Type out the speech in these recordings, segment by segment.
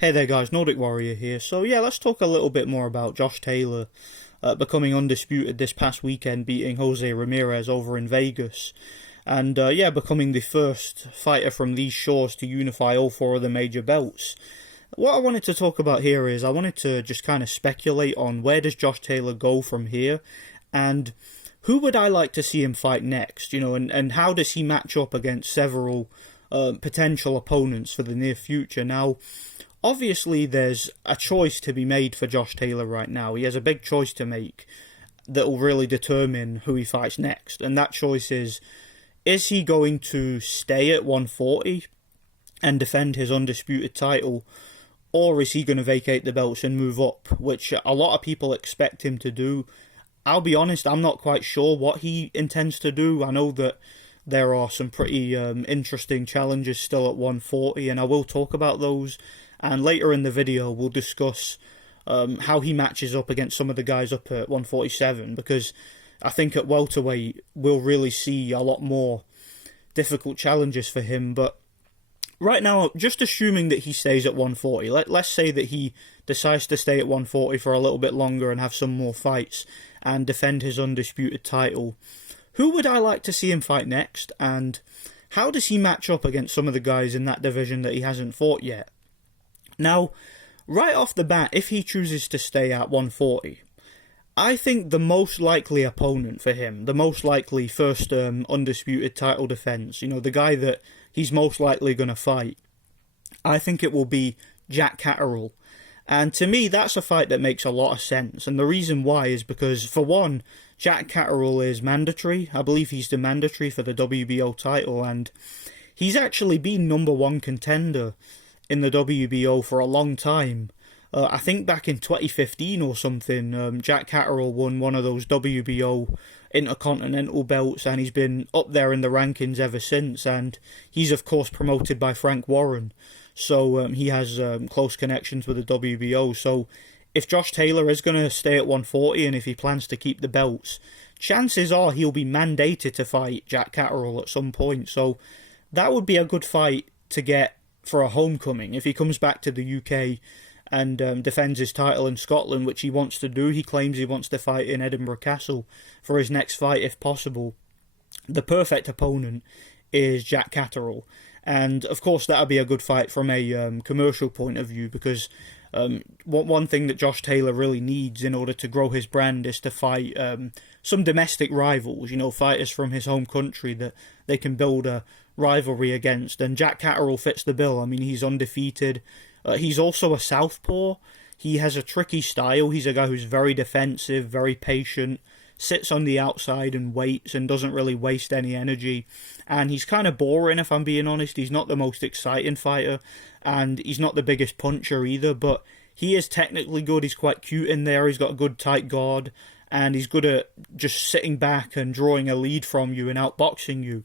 Hey there guys, NordicWarrior here. So yeah, let's talk a little bit more about Josh Taylor becoming undisputed this past weekend, beating Jose Ramirez over in Vegas. And yeah, becoming the first fighter from these shores to unify all four of the major belts. What I wanted to talk about here is I wanted to just kind of speculate on where does Josh Taylor go from here, and who would I like to see him fight next, and how does he match up against several potential opponents for the near future. Now, obviously, there's a choice to be made for Josh Taylor right now. He has a big choice to make that will really determine who he fights next. And that choice is he going to stay at 140 and defend his undisputed title, or is he going to vacate the belts and move up, which a lot of people expect him to do. I'll be honest, I'm not quite sure what he intends to do. I know that there are some pretty interesting challenges still at 140, and I will talk about those. And later in the video, we'll discuss how he matches up against some of the guys up at 147, because I think at welterweight, we'll really see a lot more difficult challenges for him. But right now, just assuming that he stays at 140, let's say that he decides to stay at 140 for a little bit longer and have some more fights and defend his undisputed title. Who would I like to see him fight next, and how does he match up against some of the guys in that division that he hasn't fought yet? Now, right off the bat, if he chooses to stay at 140, I think the most likely opponent for him, the most likely first undisputed title defense, the guy that he's most likely going to fight, I think it will be Jack Catterall. And to me, that's a fight that makes a lot of sense. And the reason why is because, for one, Jack Catterall is mandatory. I believe he's the mandatory for the WBO title, and he's actually been #1 contender in the WBO for a long time. I think back in 2015 or something, Jack Catterall won one of those WBO Intercontinental belts, and he's been up there in the rankings ever since. And he's, of course, promoted by Frank Warren, so he has close connections with the WBO. So if Josh Taylor is going to stay at 140, and if he plans to keep the belts, chances are he'll be mandated to fight Jack Catterall at some point. So that would be a good fight to get for a homecoming. If he comes back to the UK and defends his title in Scotland, which he wants to do, he claims he wants to fight in Edinburgh Castle for his next fight if possible. The perfect opponent is Jack Catterall. And of course that would be a good fight from a commercial point of view, because one thing that Josh Taylor really needs in order to grow his brand is to fight some domestic rivals, fighters from his home country that they can build a rivalry against. And Jack Catterall fits the bill. I mean, he's undefeated. He's also a southpaw. He has a tricky style. He's a guy who's very defensive, very patient, sits on the outside and waits and doesn't really waste any energy. And he's kind of boring, if I'm being honest. He's not the most exciting fighter, and he's not the biggest puncher either, but he is technically good. He's quite cute in there. He's got a good tight guard, and he's good at just sitting back and drawing a lead from you and outboxing you.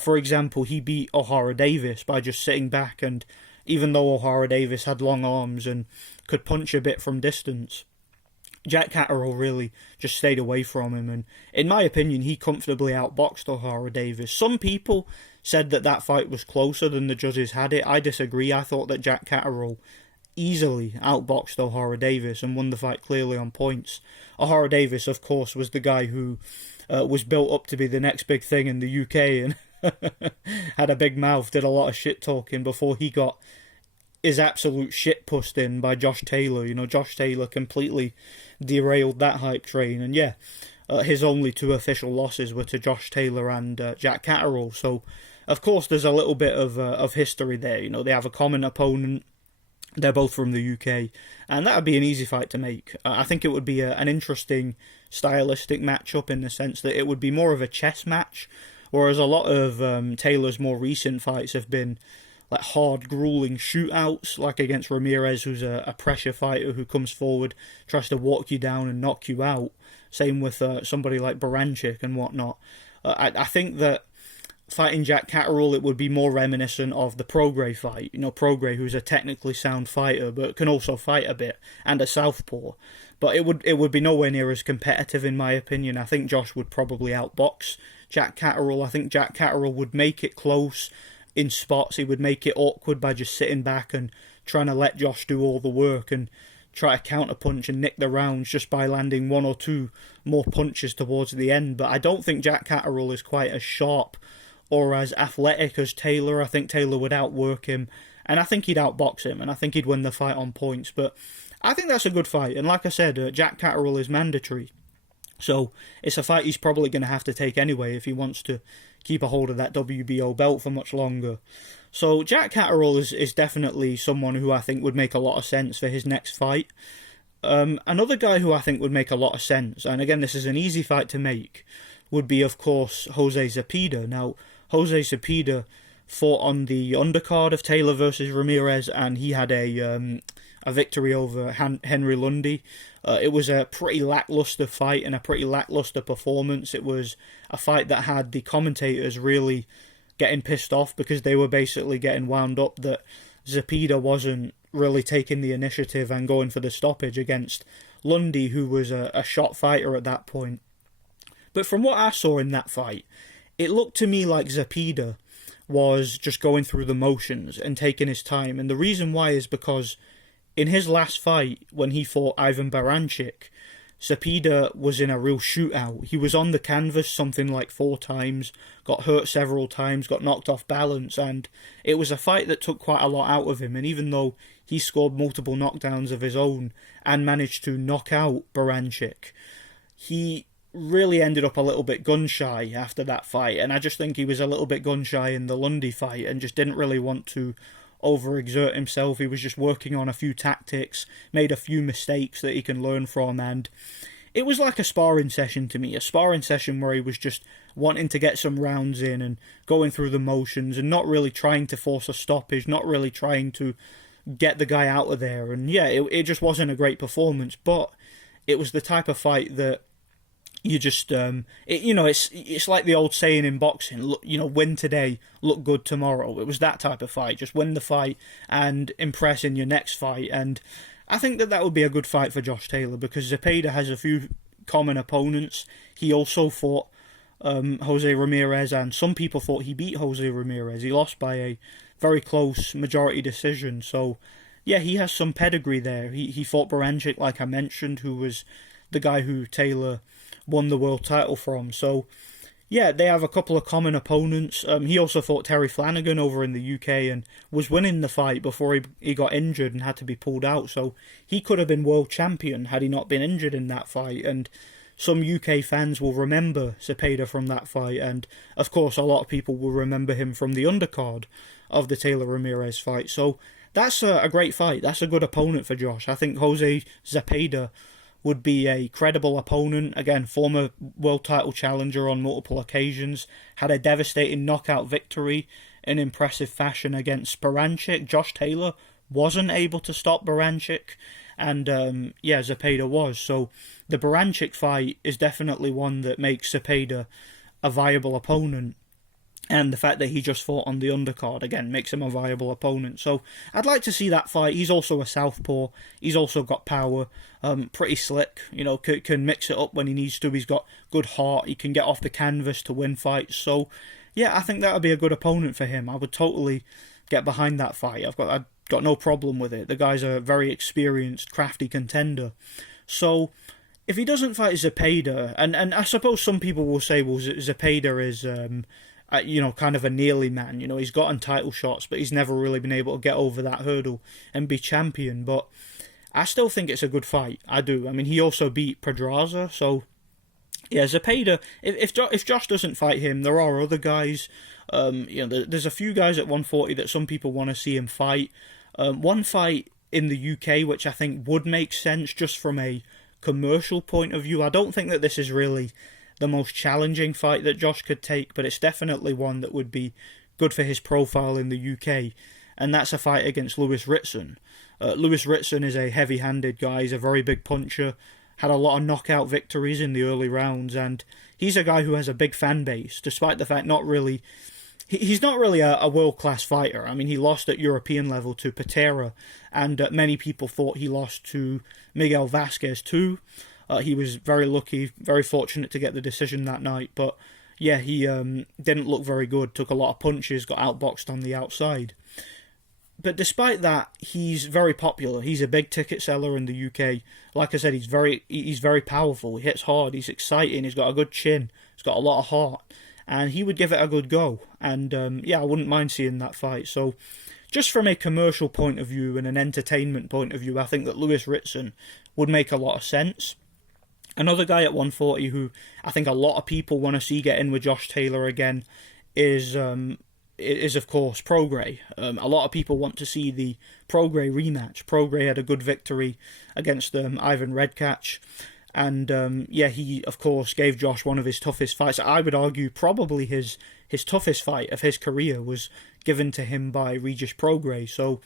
For example, he beat O'Hara Davis by just sitting back, and even though O'Hara Davis had long arms and could punch a bit from distance, Jack Catterall really just stayed away from him, and in my opinion, he comfortably outboxed O'Hara Davis. Some people said that fight was closer than the judges had it. I disagree. I thought that Jack Catterall easily outboxed O'Hara Davis and won the fight clearly on points. O'Hara Davis, of course, was the guy who was built up to be the next big thing in the UK, and had a big mouth, did a lot of shit talking before he got his absolute shit pushed in by Josh Taylor. Josh Taylor completely derailed that hype train, and yeah, his only two official losses were to Josh Taylor and Jack Catterall. So, of course, there's a little bit of history there. They have a common opponent. They're both from the UK, and that would be an easy fight to make. I think it would be an interesting stylistic matchup in the sense that it would be more of a chess match, whereas a lot of Taylor's more recent fights have been like hard, grueling shootouts, like against Ramirez, who's a pressure fighter who comes forward, tries to walk you down and knock you out. Same with somebody like Baranchik and whatnot. I think that fighting Jack Catterall, it would be more reminiscent of the Prograis fight. Prograis, who's a technically sound fighter, but can also fight a bit, and a southpaw. But it would be nowhere near as competitive, in my opinion. I think Josh would probably outbox Jack Catterall. I think Jack Catterall would make it close in spots. He would make it awkward by just sitting back and trying to let Josh do all the work and try to counterpunch and nick the rounds just by landing one or two more punches towards the end. But I don't think Jack Catterall is quite as sharp or as athletic as Taylor. I think Taylor would outwork him, and I think he'd outbox him, and I think he'd win the fight on points. But I think that's a good fight, and like I said, Jack Catterall is mandatory. So it's a fight he's probably going to have to take anyway if he wants to keep a hold of that WBO belt for much longer. So Jack Catterall is definitely someone who I think would make a lot of sense for his next fight. Another guy who I think would make a lot of sense, and again this is an easy fight to make, would be of course Jose Zepeda. Now Jose Zepeda fought on the undercard of Taylor versus Ramirez, and he had a victory over Henry Lundy. It was a pretty lackluster fight and a pretty lackluster performance. It was a fight that had the commentators really getting pissed off because they were basically getting wound up that Zepeda wasn't really taking the initiative and going for the stoppage against Lundy, who was a shot fighter at that point. But from what I saw in that fight, it looked to me like Zepeda was just going through the motions and taking his time. And the reason why is because in his last fight, when he fought Ivan Baranchyk, Zepeda was in a real shootout. He was on the canvas something like 4 times, got hurt several times, got knocked off balance, and it was a fight that took quite a lot out of him. And even though he scored multiple knockdowns of his own and managed to knock out Baranchyk, he really ended up a little bit gun-shy after that fight. And I just think he was a little bit gun-shy in the Lundy fight and just didn't really want to overexert himself. He was just working on a few tactics, made a few mistakes that he can learn from, and it was like a sparring session to me, a sparring session where he was just wanting to get some rounds in and going through the motions and not really trying to force a stoppage, not really trying to get the guy out of there. And yeah, it just wasn't a great performance, but it was the type of fight that you just, it's like the old saying in boxing, look, win today, look good tomorrow. It was that type of fight. Just win the fight and impress in your next fight. And I think that would be a good fight for Josh Taylor because Zepeda has a few common opponents. He also fought Jose Ramirez, and some people thought he beat Jose Ramirez. He lost by a very close majority decision. So, yeah, he has some pedigree there. He fought Baranchyk, like I mentioned, who was the guy who Taylor won the world title from. So yeah, they have a couple of common opponents. He also fought Terry Flanagan over in the UK and was winning the fight before he got injured and had to be pulled out. So he could have been world champion had he not been injured in that fight. And some UK fans will remember Zepeda from that fight. And of course, a lot of people will remember him from the undercard of the Taylor Ramirez fight. So that's a great fight. That's a good opponent for Josh. I think Jose Zepeda would be a credible opponent. Again, former world title challenger on multiple occasions, had a devastating knockout victory in impressive fashion against Baranchyk. Josh Taylor wasn't able to stop Baranchyk, and Zepeda was. So the Baranchyk fight is definitely one that makes Zepeda a viable opponent. And the fact that he just fought on the undercard, again, makes him a viable opponent. So I'd like to see that fight. He's also a southpaw. He's also got power. Pretty slick. Can mix it up when he needs to. He's got good heart. He can get off the canvas to win fights. So, yeah, I think that would be a good opponent for him. I would totally get behind that fight. I've got no problem with it. The guy's a very experienced, crafty contender. So if he doesn't fight Zepeda, and I suppose some people will say, well, Zepeda is kind of a nearly man. He's gotten title shots, but he's never really been able to get over that hurdle and be champion. But I still think it's a good fight. I do. I mean, he also beat Pedraza, so yeah, Zepeda. If Josh doesn't fight him, there are other guys. There's a few guys at 140 that some people want to see him fight. One fight in the UK, which I think would make sense just from a commercial point of view. I don't think that this is really the most challenging fight that Josh could take, but it's definitely one that would be good for his profile in the UK, and that's a fight against Lewis Ritson. Lewis Ritson is a heavy-handed guy. He's a very big puncher, had a lot of knockout victories in the early rounds, and he's a guy who has a big fan base, despite the fact he's not really a world-class fighter. I mean, he lost at European level to Patera, and many people thought he lost to Miguel Vasquez too. He was very lucky, very fortunate to get the decision that night, but yeah, he didn't look very good, took a lot of punches, got outboxed on the outside. But despite that, he's very popular. He's a big ticket seller in the UK. Like I said, he's very powerful. He hits hard. He's exciting. He's got a good chin. He's got a lot of heart, and he would give it a good go. And I wouldn't mind seeing that fight. So, just from a commercial point of view and an entertainment point of view, I think that Lewis Ritson would make a lot of sense. Another guy at 140 who I think a lot of people want to see get in with Josh Taylor again is of course Prograis. A lot of people want to see the Prograis rematch. Prograis had a good victory against Ivan Redkach, and he of course gave Josh one of his toughest fights. I would argue probably his toughest fight of his career was given to him by Regis Prograis. So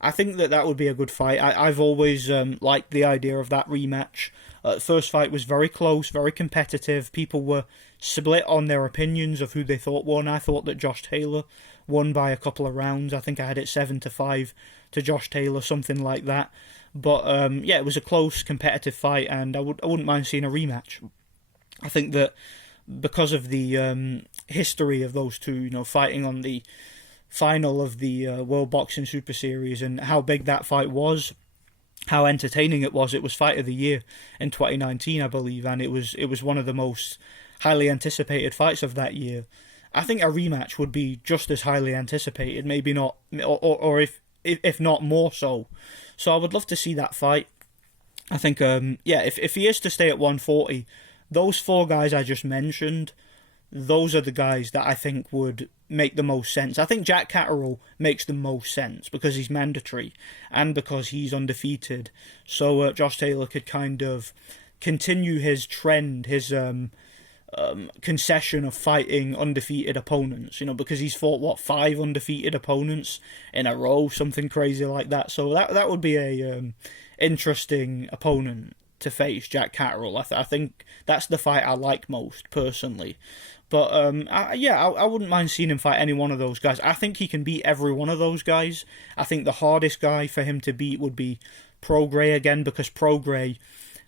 I think that would be a good fight. I've always liked the idea of that rematch. The first fight was very close, very competitive. People were split on their opinions of who they thought won. I thought that Josh Taylor won by a couple of rounds. I think I had it 7-5 to Josh Taylor, something like that. But it was a close, competitive fight, and I wouldn't mind seeing a rematch. I think that because of the history of those two, fighting on the final of the World Boxing Super Series and how big that fight was, how entertaining it was Fight of the Year in 2019, I believe, and it was one of the most highly anticipated fights of that year. I think a rematch would be just as highly anticipated, maybe not, or if not more so. So I would love to see that fight. I think, if he is to stay at 140, those four guys I just mentioned, those are the guys that I think would make the most sense. I think Jack Catterall makes the most sense because he's mandatory and because he's undefeated. So Josh Taylor could kind of continue his trend, his concession of fighting undefeated opponents, because he's fought, 5 undefeated opponents in a row, something crazy like that. So that would be a interesting opponent to face, Jack Catterall. I think that's the fight I like most, personally. But I wouldn't mind seeing him fight any one of those guys. I think he can beat every one of those guys. I think the hardest guy for him to beat would be Prograis again, because Prograis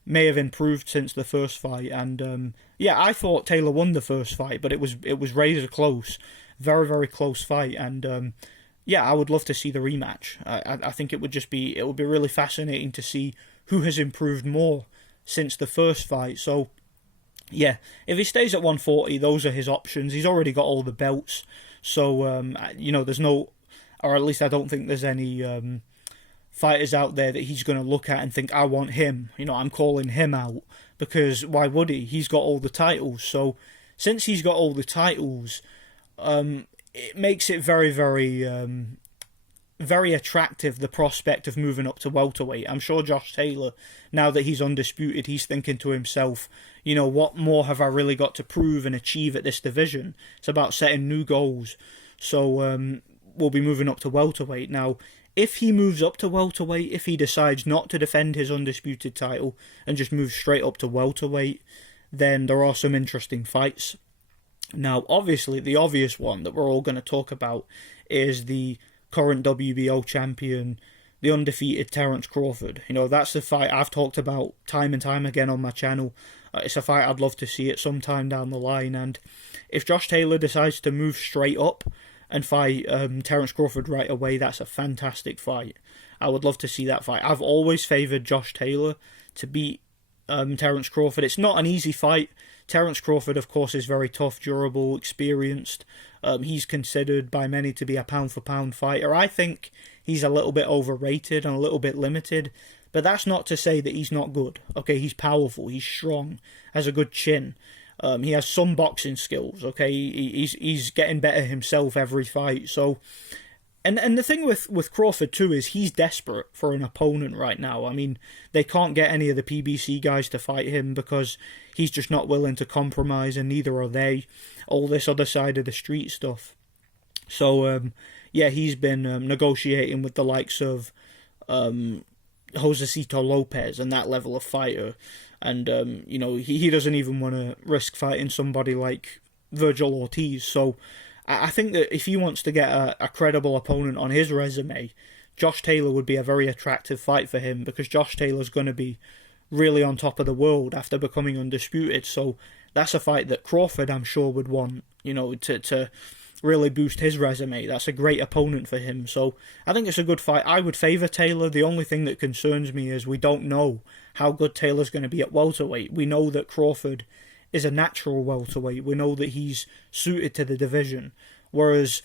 may have improved since the first fight. And I thought Taylor won the first fight, but it was razor close, very, very close fight. And I would love to see the rematch. I think it would be really fascinating to see who has improved more since the first fight. So if he stays at 140, those are his options. He's already got all the belts, so there's no, or at least I don't think there's any fighters out there that he's going to look at and think, I want him. I'm calling him out, because why would he? He's got all the titles. So since he's got all the titles, it makes it very, very very attractive, the prospect of moving up to welterweight. I'm sure Josh Taylor, now that he's undisputed, he's thinking to himself, what more have I really got to prove and achieve at this division? It's about setting new goals. So we'll be moving up to welterweight. Now, if he moves up to welterweight, if he decides not to defend his undisputed title and just moves straight up to welterweight, then there are some interesting fights. Now, obviously, the obvious one that we're all going to talk about is the current WBO champion, the undefeated Terence Crawford. That's the fight I've talked about time and time again on my channel. It's a fight I'd love to see at some time down the line, and if Josh Taylor decides to move straight up and fight Terence Crawford right away, that's a fantastic fight. I would love to see that fight. I've always favoured Josh Taylor to beat Terence Crawford. It's not an easy fight. Terence Crawford, of course, is very tough, durable, experienced. He's considered by many to be a pound-for-pound fighter. I think he's a little bit overrated and a little bit limited, but that's not to say that he's not good. Okay, he's powerful, he's strong, has a good chin. He has some boxing skills. Okay, he's getting better himself every fight. So, and the thing with Crawford too is he's desperate for an opponent right now. I mean, they can't get any of the PBC guys to fight him because he's just not willing to compromise, and neither are they. All this other side of the street stuff. So, he's been negotiating with the likes of Josecito Lopez and that level of fighter. And, he doesn't even want to risk fighting somebody like Virgil Ortiz. So I think that if he wants to get a credible opponent on his resume, Josh Taylor would be a very attractive fight for him, because Josh Taylor's going to be really on top of the world after becoming undisputed. So that's a fight that Crawford, I'm sure, would want, to really boost his resume. That's a great opponent for him. So I think it's a good fight. I would favour Taylor. The only thing that concerns me is we don't know how good Taylor's going to be at welterweight. We know that Crawford is a natural welterweight. We know that he's suited to the division. Whereas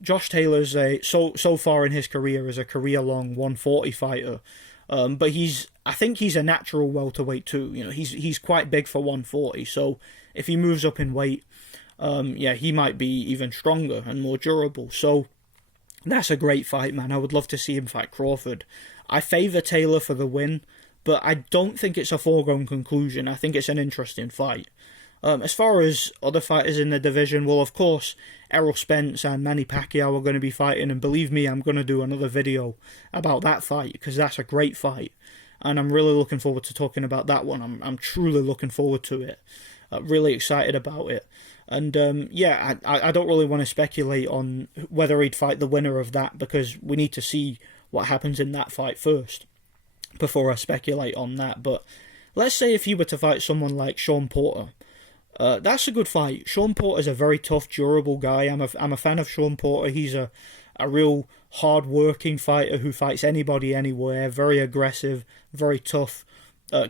Josh Taylor's so far in his career is a career-long 140 fighter. But I think he's a natural welterweight too. You know, he's quite big for 140. So if he moves up in weight, he might be even stronger and more durable. So that's a great fight, man. I would love to see him fight Crawford. I favour Taylor for the win, but I don't think it's a foregone conclusion. I think it's an interesting fight. As far as other fighters in the division, well, of course, Errol Spence and Manny Pacquiao are going to be fighting, and believe me, I'm going to do another video about that fight, because that's a great fight, and I'm really looking forward to talking about that one. I'm truly looking forward to it. Really excited about it. And I don't really want to speculate on whether he'd fight the winner of that, because we need to see what happens in that fight first before I speculate on that. But let's say if he were to fight someone like Sean Porter, that's a good fight. Sean Porter's a very tough, durable guy. I'm a fan of Sean Porter. He's a real hard-working fighter who fights anybody, anywhere. Very aggressive, very tough.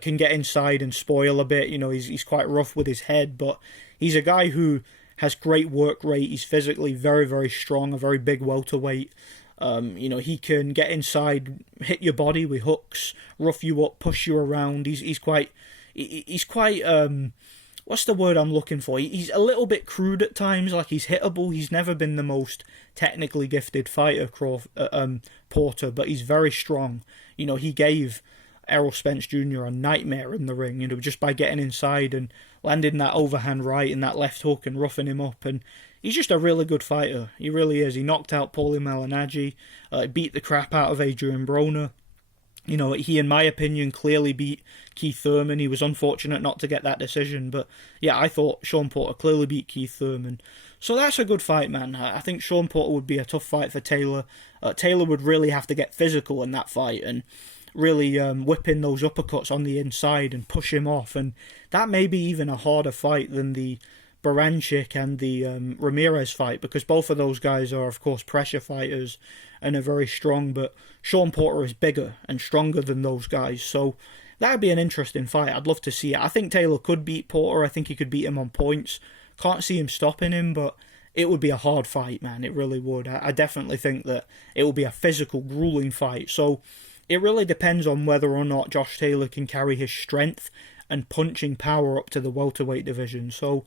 Can get inside and spoil a bit. You know, he's quite rough with his head, but he's a guy who has great work rate. He's physically very, very strong, a very big welterweight. He can get inside, hit your body with hooks, rough you up, push you around. He's quite what's the word I'm looking for? He's a little bit crude at times, like he's hittable. He's never been the most technically gifted fighter, Porter, but he's very strong. You know, he gave Errol Spence Jr. a nightmare in the ring, you know, just by getting inside and landing that overhand right and that left hook and roughing him up. And he's just a really good fighter. He really is. He knocked out Paulie Malignaggi, beat the crap out of Adrian Broner. You know, he, in my opinion, clearly beat Keith Thurman. He was unfortunate not to get that decision, but yeah, I thought Sean Porter clearly beat Keith Thurman. So that's a good fight, man. I think Sean Porter would be a tough fight for Taylor. Taylor would really have to get physical in that fight and really whip in those uppercuts on the inside and push him off. And that may be even a harder fight than the Baranchik and the Ramirez fight, because both of those guys are, of course, pressure fighters and are very strong, but Sean Porter is bigger and stronger than those guys, so that would be an interesting fight. I'd love to see it. I think Taylor could beat Porter. I think he could beat him on points. Can't see him stopping him, but it would be a hard fight, man. It really would. I definitely think that it will be a physical, grueling fight, so it really depends on whether or not Josh Taylor can carry his strength and punching power up to the welterweight division. So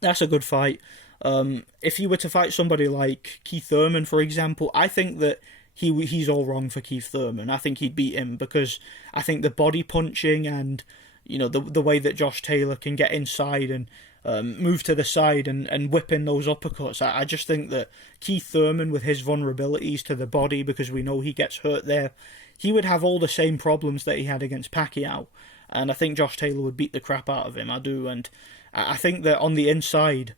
that's a good fight. If you were to fight somebody like Keith Thurman, for example, I think that he's all wrong for Keith Thurman. I think he'd beat him, because I think the body punching and, you know, the way that Josh Taylor can get inside and move to the side and whip in those uppercuts, I just think that Keith Thurman, with his vulnerabilities to the body, because we know he gets hurt there, he would have all the same problems that he had against Pacquiao. And I think Josh Taylor would beat the crap out of him. I do. And I think that on the inside,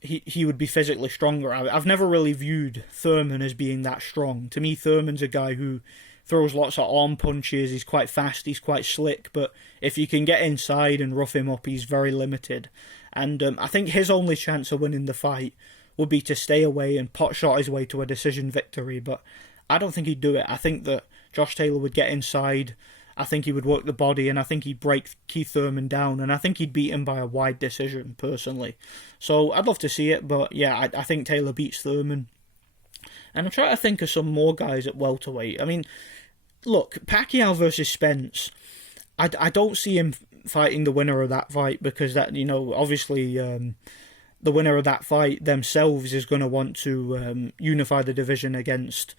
he would be physically stronger. I've never really viewed Thurman as being that strong. To me, Thurman's a guy who throws lots of arm punches. He's quite fast. He's quite slick. But if you can get inside and rough him up, he's very limited. And I think his only chance of winning the fight would be to stay away and pot shot his way to a decision victory. But I don't think he'd do it. I think that Josh Taylor would get inside. I think he would work the body, and I think he'd break Keith Thurman down, and I think he'd beat him by a wide decision, personally. So I'd love to see it, but yeah, I think Taylor beats Thurman. And I'm trying to think of some more guys at welterweight. I mean, look, Pacquiao versus Spence, I don't see him fighting the winner of that fight, because that, you know, obviously the winner of that fight themselves is going to want to unify the division against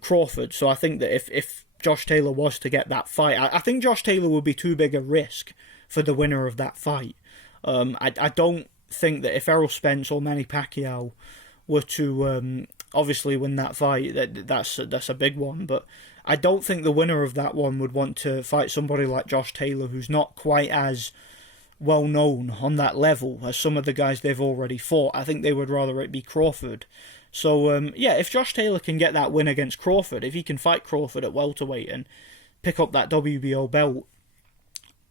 Crawford. So I think that if Josh Taylor was to get that fight, I think Josh Taylor would be too big a risk for the winner of that fight. I don't think that if Errol Spence or Manny Pacquiao were to obviously win that fight, that's a big one, but I don't think the winner of that one would want to fight somebody like Josh Taylor, who's not quite as well known on that level as some of the guys they've already fought. I think they would rather it be Crawford. So, if Josh Taylor can get that win against Crawford, if he can fight Crawford at welterweight and pick up that WBO belt,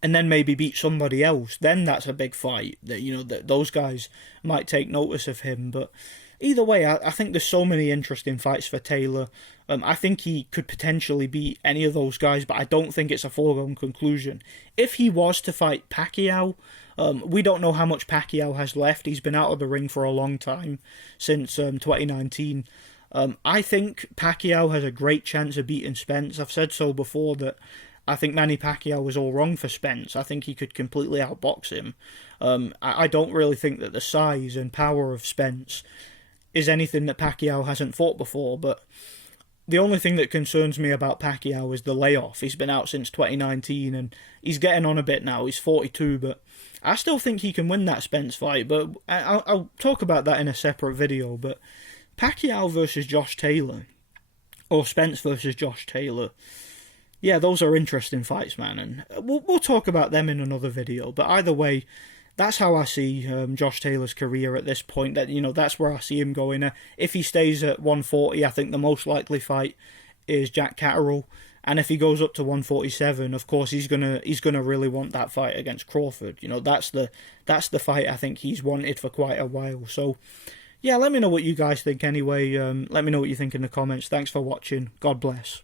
and then maybe beat somebody else, then that's a big fight. That, you know, that those guys might take notice of him. But either way, I think there's so many interesting fights for Taylor. I think he could potentially beat any of those guys, but I don't think it's a foregone conclusion. If he was to fight Pacquiao, we don't know how much Pacquiao has left. He's been out of the ring for a long time, since 2019. I think Pacquiao has a great chance of beating Spence. I've said so before that I think Manny Pacquiao was all wrong for Spence. I think he could completely outbox him. I don't really think that the size and power of Spence is anything that Pacquiao hasn't fought before, but the only thing that concerns me about Pacquiao is the layoff. He's been out since 2019, and he's getting on a bit now. He's 42, but I still think he can win that Spence fight, but I'll talk about that in a separate video. But Pacquiao versus Josh Taylor, or Spence versus Josh Taylor, yeah, those are interesting fights, man, and we'll talk about them in another video. But either way, that's how I see Josh Taylor's career at this point. That, you know, that's where I see him going. If he stays at 140, I think the most likely fight is Jack Catterall, and if he goes up to 147, of course he's gonna really want that fight against Crawford. You know, that's the fight I think he's wanted for quite a while. So yeah, let me know what you guys think anyway. Let me know what you think in the comments. Thanks for watching. God bless.